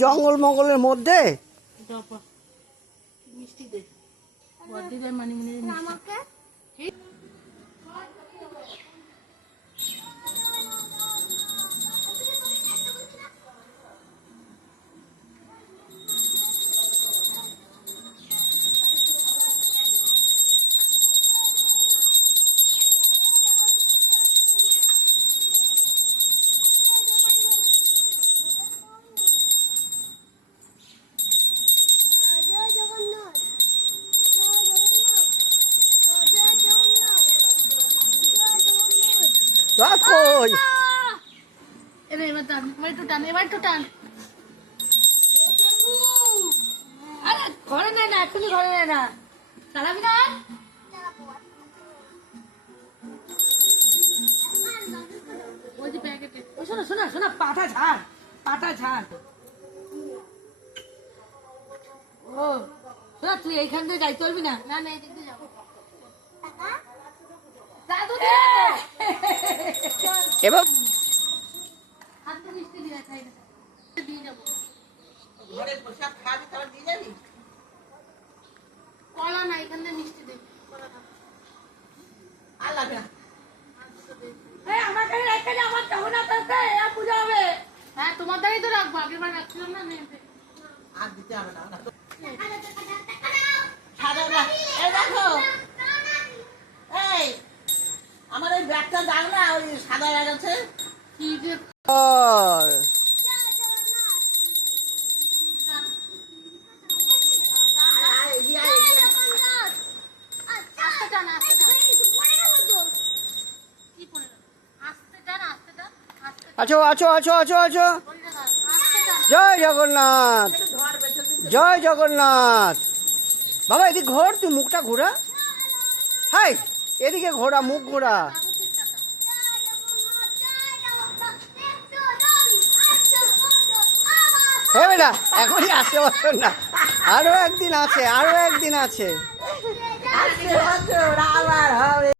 জঙ্গল মঙ্গলের মধ্যে মিষ্টি দে বড়দি দে মানিমুনি আমাকে এবার টান এবার একটু টান আরে ঘরে নেয় না এখনই ঘরে নেয় না চালাবি না ওই যে প্যাকেটে ওই শোনা শোনা শোনা পাতা ঝাড় ও শোনা তুই এইখান দিয়ে যাইতে পারবি না না এই দিক দিয়ে যাবো দাদু এবার হাতে মিষ্টি দিয়ে খাই না দিয়ে যাবো ঘরে পোশাক খাবি তাহলে দিয়ে যাবি কলা না এখানে মিষ্টি দে কলা খা আর লাগবে না আমার কাছে রেখে যা আমার কেমন আছে আর পূজা হবে হ্যাঁ তোমার দ্বারাই তো রাখবো আগের বার রাখছিলাম না নেবে আর দিতে হবে না সাদা ব্যাগ এই দেখো এই আমার ওই ব্যাগটা দাও না ওই সাদা ব্যাগ আছে কি যে আছো আছো আছো আছো আছো জয় জগন্নাথ জয় জগন্নাথ বাবা এদিকে ঘোর তুই মুখটা ঘোরা হাই এদিকে ঘোরা মুখ ঘোরা হ্যাঁ বেটা এখনই আসতে বছর না আরো একদিন আছে আবার হবে।